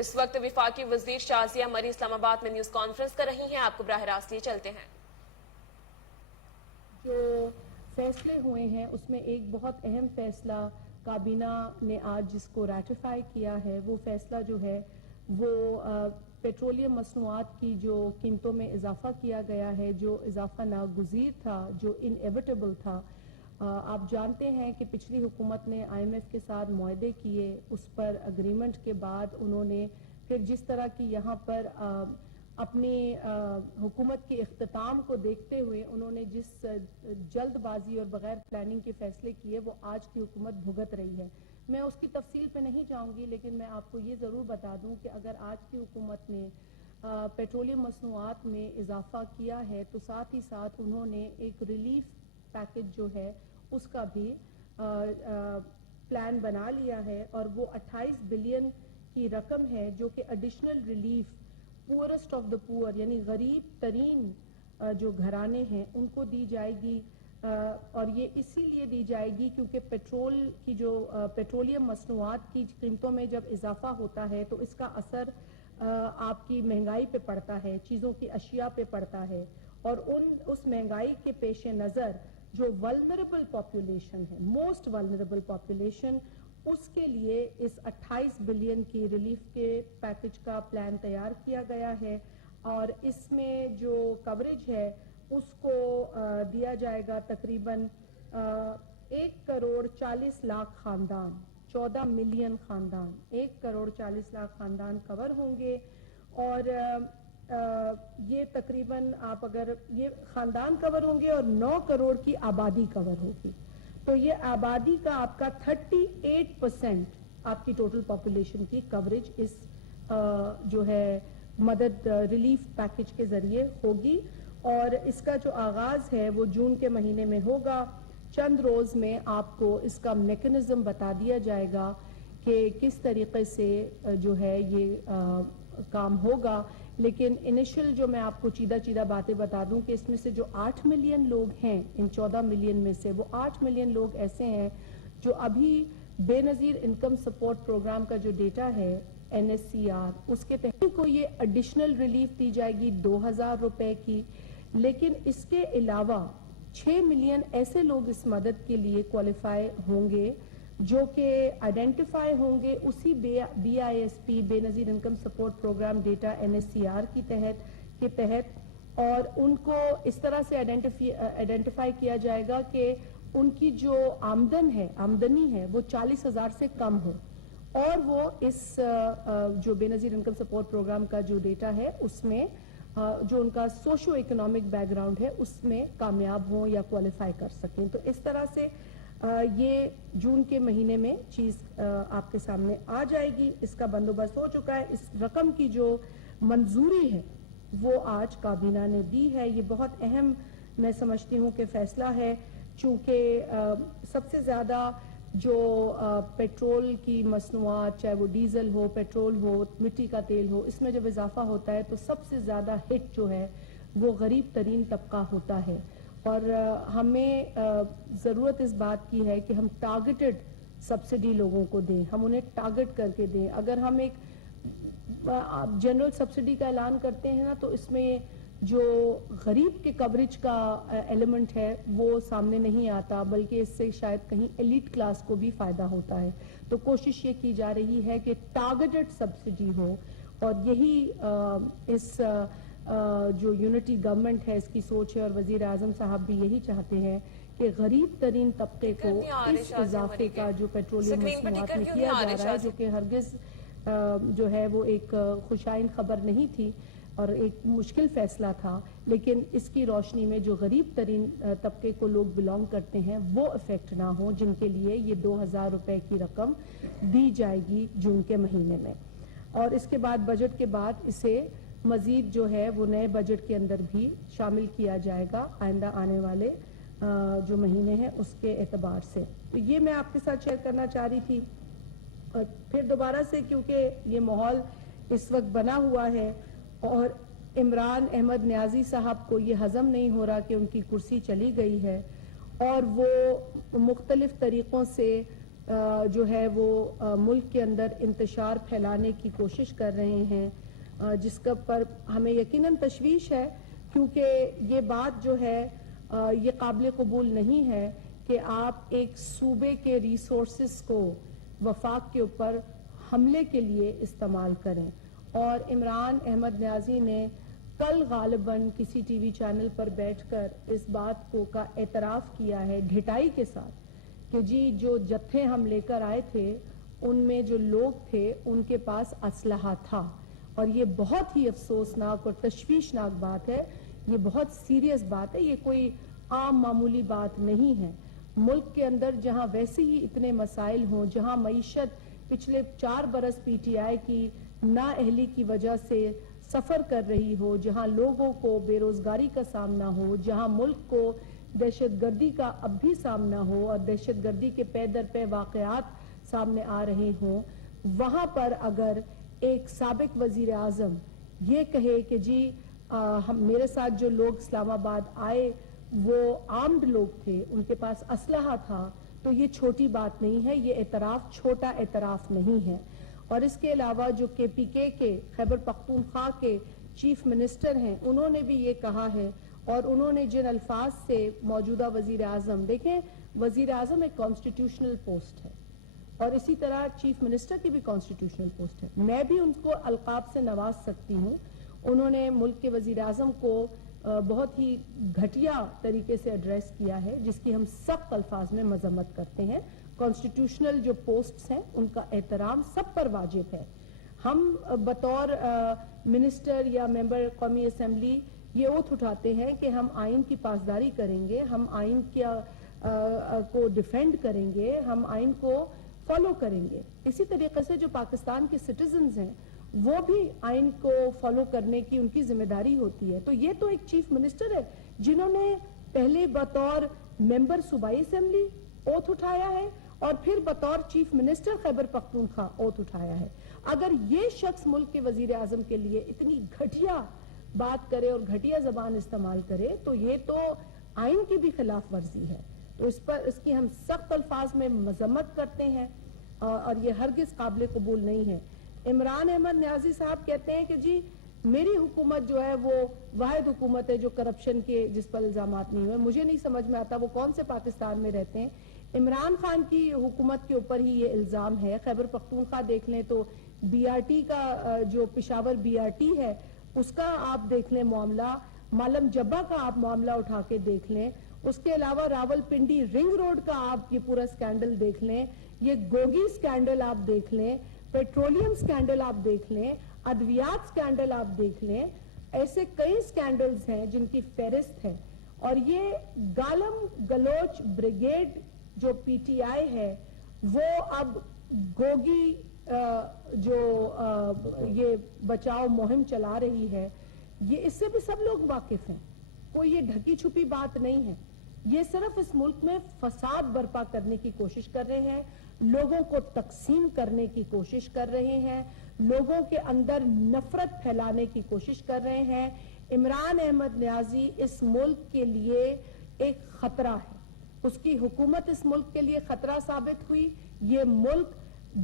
اس وقت وفاقی وزیر شازیہ مری اسلام آباد میں نیوز کانفرنس کر رہی ہیں، آپ کو براہ راست لیے چلتے ہیں۔ جو فیصلے ہوئے ہیں اس میں ایک بہت اہم فیصلہ کابینہ نے آج جس کو ریٹیفائی کیا ہے، وہ فیصلہ جو ہے وہ پیٹرولیم مصنوعات کی جو قیمتوں میں اضافہ کیا گیا ہے، جو اضافہ ناگزیر تھا، جو انیویٹیبل تھا۔ آپ جانتے ہیں کہ پچھلی حکومت نے آئی ایم ایف کے ساتھ معاہدے کیے، اس پر اگریمنٹ کے بعد انہوں نے پھر جس طرح کی یہاں پر اپنی حکومت کے اختتام کو دیکھتے ہوئے انہوں نے جس جلد بازی اور بغیر پلاننگ کے فیصلے کیے، وہ آج کی حکومت بھگت رہی ہے۔ میں اس کی تفصیل پہ نہیں جاؤں گی، لیکن میں آپ کو یہ ضرور بتا دوں کہ اگر آج کی حکومت نے پیٹرولیم مصنوعات میں اضافہ کیا ہے تو ساتھ ہی ساتھ انہوں نے ایک ریلیف پیکج جو ہے اس کا بھی پلان بنا لیا ہے، اور وہ 28 بلین کی رقم ہے جو کہ additional relief poorest of the پور یعنی غریب ترین جو گھرانے ہیں ان کو دی جائے گی، اور یہ اسی لیے دی جائے گی کیونکہ پیٹرول کی جو پیٹرولیم مصنوعات کی قیمتوں میں جب اضافہ ہوتا ہے تو اس کا اثر آپ کی مہنگائی پہ پڑتا ہے، چیزوں کی اشیاء پہ پڑتا ہے، اور اس مہنگائی کے پیش نظر جو ولنریبل پاپولیشن ہے، موسٹ ولنریبل پاپولیشن، اس کے لیے اس 28 بلین کی ریلیف کے پیکج کا پلان تیار کیا گیا ہے، اور اس میں جو کوریج ہے اس کو دیا جائے گا تقریباً 1,40,00,000 خاندان، 14 ملین خاندان، 1,40,00,000 خاندان کور ہوں گے، اور یہ تقریباً آپ اگر یہ خاندان کور ہوں گے اور 9 کروڑ کی آبادی کور ہوگی، تو یہ آبادی کا آپ کا 38% آپ کی ٹوٹل پاپولیشن کی کوریج اس جو ہے مدد ریلیف پیکج کے ذریعے ہوگی، اور اس کا جو آغاز ہے وہ جون کے مہینے میں ہوگا۔ چند روز میں آپ کو اس کا میکنزم بتا دیا جائے گا کہ کس طریقے سے جو ہے یہ کام ہوگا، لیکن انیشل جو میں آپ کو چیدہ باتیں بتا دوں کہ اس میں سے جو 8 ملین لوگ ہیں، ان 14 ملین میں سے وہ 8 ملین لوگ ایسے ہیں جو ابھی بے نظیر انکم سپورٹ پروگرام کا جو ڈیٹا ہے NSCR اس کے تحت کو یہ ایڈیشنل ریلیف دی جائے گی 2,000 روپے کی، لیکن اس کے علاوہ 6 ملین ایسے لوگ اس مدد کے لیے کوالیفائی ہوں گے جو کہ آئیڈینٹیفائی ہوں گے اسی BISP Benazir income support programme data NSCR کے تحت، اور ان کو اس طرح سے آئیڈینٹیفائی کیا جائے گا کہ ان کی جو آمدنی ہے وہ 40,000 سے کم ہو، اور وہ اس جو بے نظیر انکم سپورٹ پروگرام کا جو ڈیٹا ہے اس میں جو ان کا سوشو اکنامک بیک گراؤنڈ ہے اس میں کامیاب ہوں یا کوالیفائی کر سکیں۔ تو اس طرح سے یہ جون کے مہینے میں چیز آپ کے سامنے آ جائے گی، اس کا بندوبست ہو چکا ہے۔ اس رقم کی جو منظوری ہے وہ آج کابینہ نے دی ہے۔ یہ بہت اہم میں سمجھتی ہوں کہ فیصلہ ہے، چونکہ سب سے زیادہ جو پیٹرول کی مصنوعات، چاہے وہ ڈیزل ہو، پیٹرول ہو، مٹی کا تیل ہو، اس میں جب اضافہ ہوتا ہے تو سب سے زیادہ ہٹ جو ہے وہ غریب ترین طبقہ ہوتا ہے، اور ہمیں ضرورت اس بات کی ہے کہ ہم ٹارگٹڈ سبسڈی لوگوں کو دیں، ہم انہیں ٹارگٹ کر کے دیں۔ اگر ہم ایک جنرل سبسڈی کا اعلان کرتے ہیں نا تو اس میں جو غریب کے کوریج کا ایلیمنٹ ہے وہ سامنے نہیں آتا، بلکہ اس سے شاید کہیں ایلیٹ کلاس کو بھی فائدہ ہوتا ہے۔ تو کوشش یہ کی جا رہی ہے کہ ٹارگٹڈ سبسڈی ہو، اور یہی اس جو یونٹی گورنمنٹ ہے اس کی سوچ ہے، اور وزیر اعظم صاحب بھی یہی چاہتے ہیں کہ غریب ترین طبقے کو اس اضافے کا جو پیٹرولیم مصنوعات میں کیا جا رہا ہے، جو کہ ہرگز جو ہے وہ ایک خوشائن خبر نہیں تھی اور ایک مشکل فیصلہ تھا، لیکن اس کی روشنی میں جو غریب ترین طبقے کو لوگ بلانگ کرتے ہیں وہ افیکٹ نہ ہوں، جن کے لیے یہ 2,000 روپے کی رقم دی جائے گی جون کے مہینے میں، اور اس کے بعد بجٹ کے بعد اسے مزید جو ہے وہ نئے بجٹ کے اندر بھی شامل کیا جائے گا آئندہ آنے والے جو مہینے ہیں اس کے اعتبار سے۔ تو یہ میں آپ کے ساتھ شیئر کرنا چاہ رہی تھی، اور پھر دوبارہ سے کیونکہ یہ ماحول اس وقت بنا ہوا ہے اور عمران احمد نیازی صاحب کو یہ ہضم نہیں ہو رہا کہ ان کی کرسی چلی گئی ہے، اور وہ مختلف طریقوں سے جو ہے وہ ملک کے اندر انتشار پھیلانے کی کوشش کر رہے ہیں، جس کا پر ہمیں یقیناً تشویش ہے، کیونکہ یہ بات جو ہے یہ قابل قبول نہیں ہے کہ آپ ایک صوبے کے ریسورسز کو وفاق کے اوپر حملے کے لیے استعمال کریں۔ اور عمران احمد نیازی نے کل غالباً کسی ٹی وی چینل پر بیٹھ کر اس بات کو کا اعتراف کیا ہے ڈھٹائی کے ساتھ کہ جی جو جتھے ہم لے کر آئے تھے ان میں جو لوگ تھے ان کے پاس اسلحہ تھا، اور یہ بہت ہی افسوسناک اور تشویشناک بات ہے، یہ بہت سیریس بات ہے، یہ کوئی عام معمولی بات نہیں ہے۔ ملک کے اندر جہاں ویسے ہی اتنے مسائل ہوں، جہاں معیشت پچھلے 4 برس پی ٹی آئی کی نااہلی کی وجہ سے سفر کر رہی ہو، جہاں لوگوں کو بے روزگاری کا سامنا ہو، جہاں ملک کو دہشت گردی کا اب بھی سامنا ہو اور دہشت گردی کے پے در پے واقعات سامنے آ رہے ہوں، وہاں پر اگر ایک سابق وزیر اعظم یہ کہے کہ جی میرے ساتھ جو لوگ اسلام آباد آئے وہ آرمڈ لوگ تھے، ان کے پاس اسلحہ تھا، تو یہ چھوٹی بات نہیں ہے، یہ اعتراف چھوٹا اعتراف نہیں ہے۔ اور اس کے علاوہ جو کے پی کے خیبر پختونخوا کے چیف منسٹر ہیں، انہوں نے بھی یہ کہا ہے، اور انہوں نے جن الفاظ سے موجودہ وزیر اعظم، دیکھیں وزیر اعظم ایک کانسٹیٹیوشنل پوسٹ ہے اور اسی طرح چیف منسٹر کی بھی کانسٹیٹیوشنل پوسٹ ہے، میں بھی ان کو القاب سے نواز سکتی ہوں۔ انہوں نے ملک کے وزیر اعظم کو بہت ہی گھٹیا طریقے سے ایڈریس کیا ہے، جس کی ہم سخت الفاظ میں مذمت کرتے ہیں۔ کانسٹیٹیوشنل جو پوسٹس ہیں ان کا احترام سب پر واجب ہے۔ ہم بطور منسٹر یا ممبر قومی اسمبلی یہ اوتھ اٹھاتے ہیں کہ ہم آئین کی پاسداری کریں گے، ہم آئین کو ڈیفینڈ کریں گے، ہم آئین کو فالو کریں گے۔ اسی طریقے سے جو پاکستان کے سٹیزنز ہیں وہ بھی آئین کو فالو کرنے کی ان کی ذمہ داری ہوتی ہے۔ تو یہ تو ایک چیف منسٹر ہے جنہوں نے پہلے بطور ممبر صوبائی اسمبلی اوتھ اٹھایا ہے اور پھر بطور chief minister Khyber Pakhtunkhwa oath اٹھایا ہے۔ اگر یہ شخص ملک کے وزیر اعظم کے لیے اتنی گھٹیا بات کرے اور گھٹیا زبان استعمال کرے تو یہ تو آئین کی بھی خلاف ورزی ہے، تو اس کی ہم سخت الفاظ میں مذمت کرتے ہیں اور یہ ہرگز قابل قبول نہیں ہے۔ عمران احمد نیازی صاحب کہتے ہیں کہ جی میری حکومت جو ہے وہ واحد حکومت ہے جو کرپشن کے جس پر الزامات نہیں ہوئے۔ مجھے نہیں سمجھ میں آتا وہ کون سے پاکستان میں رہتے ہیں۔ عمران خان کی حکومت کے اوپر ہی یہ الزام ہے۔ خیبر پختونخوا دیکھ لیں تو بی آر ٹی کا جو پشاور بی آر ٹی ہے اس کا آپ دیکھ لیں معاملہ، مالم جبہ کا آپ معاملہ اٹھا کے دیکھ لیں، اس کے علاوہ راول پنڈی رنگ روڈ کا آپ یہ پورا سکینڈل دیکھ لیں، یہ گوگی سکینڈل آپ دیکھ لیں، پیٹرولیم سکینڈل آپ دیکھ لیں، ادویات سکینڈل آپ دیکھ لیں، ایسے کئی سکینڈلز ہیں جن کی فہرست ہے۔ اور یہ گالم گلوچ بریگیڈ جو پی ٹی آئی ہے وہ اب گوگی جو یہ بچاؤ مہم چلا رہی ہے، یہ اس سے بھی سب لوگ واقف ہیں، کوئی یہ ڈھکی چھپی بات نہیں ہے۔ یہ صرف اس ملک میں فساد برپا کرنے کی کوشش کر رہے ہیں، لوگوں کو تقسیم کرنے کی کوشش کر رہے ہیں، لوگوں کے اندر نفرت پھیلانے کی کوشش کر رہے ہیں۔ عمران احمد نیازی اس ملک کے لیے ایک خطرہ ہے، اس کی حکومت اس ملک کے لیے خطرہ ثابت ہوئی۔ یہ ملک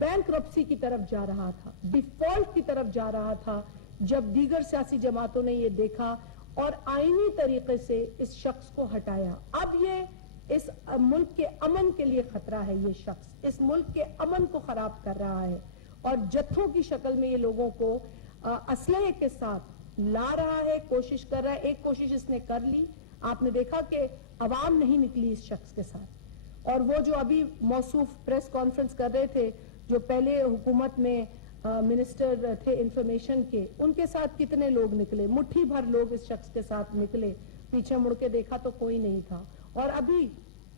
بینکرپسی کی طرف جا رہا تھا، ڈیفالٹ کی طرف جا رہا تھا، جب دیگر سیاسی جماعتوں نے یہ دیکھا اور آئینی طریقے سے اس شخص کو ہٹایا۔ اب یہ اس ملک کے امن کے لیے خطرہ ہے، یہ شخص اس ملک کے امن کو خراب کر رہا ہے اور جتھوں کی شکل میں یہ لوگوں کو اسلحے کے ساتھ لا رہا ہے، کوشش کر رہا ہے۔ ایک کوشش اس نے کر لی، آپ نے دیکھا کہ عوام نہیں نکلی اس شخص کے ساتھ، اور وہ جو ابھی موصوف پریس کانفرنس کر رہے تھے جو پہلے حکومت میں منسٹر تھے انفارمیشن کے، ان کے ساتھ کتنے لوگ نکلے، مٹھی بھر لوگ اس شخص کے ساتھ نکلے، پیچھے مڑ کے دیکھا تو کوئی نہیں تھا۔ اور ابھی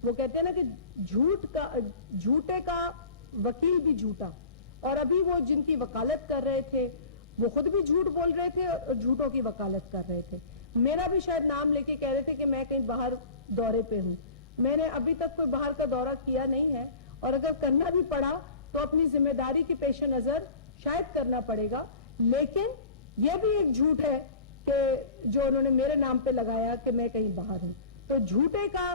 وہ کہتے ہیں نا کہ جھوٹے کا وکیل بھی جھوٹا، اور ابھی وہ جن کی وکالت کر رہے تھے وہ خود بھی جھوٹ بول رہے تھے اور جھوٹوں کی وکالت کر رہے تھے۔ میرا بھی شاید نام لے کے کہہ رہے تھے کہ میں کہیں باہر دورے پہ ہوں، میں نے ابھی تک کوئی باہر کا دورہ کیا نہیں ہے، اور اگر کرنا بھی پڑا تو اپنی ذمہ داری کے پیش نظر شاید کرنا پڑے گا۔ لیکن یہ بھی ایک جھوٹ ہے کہ جو انہوں نے میرے نام پہ لگایا کہ میں کہیں باہر ہوں، تو جھوٹے کا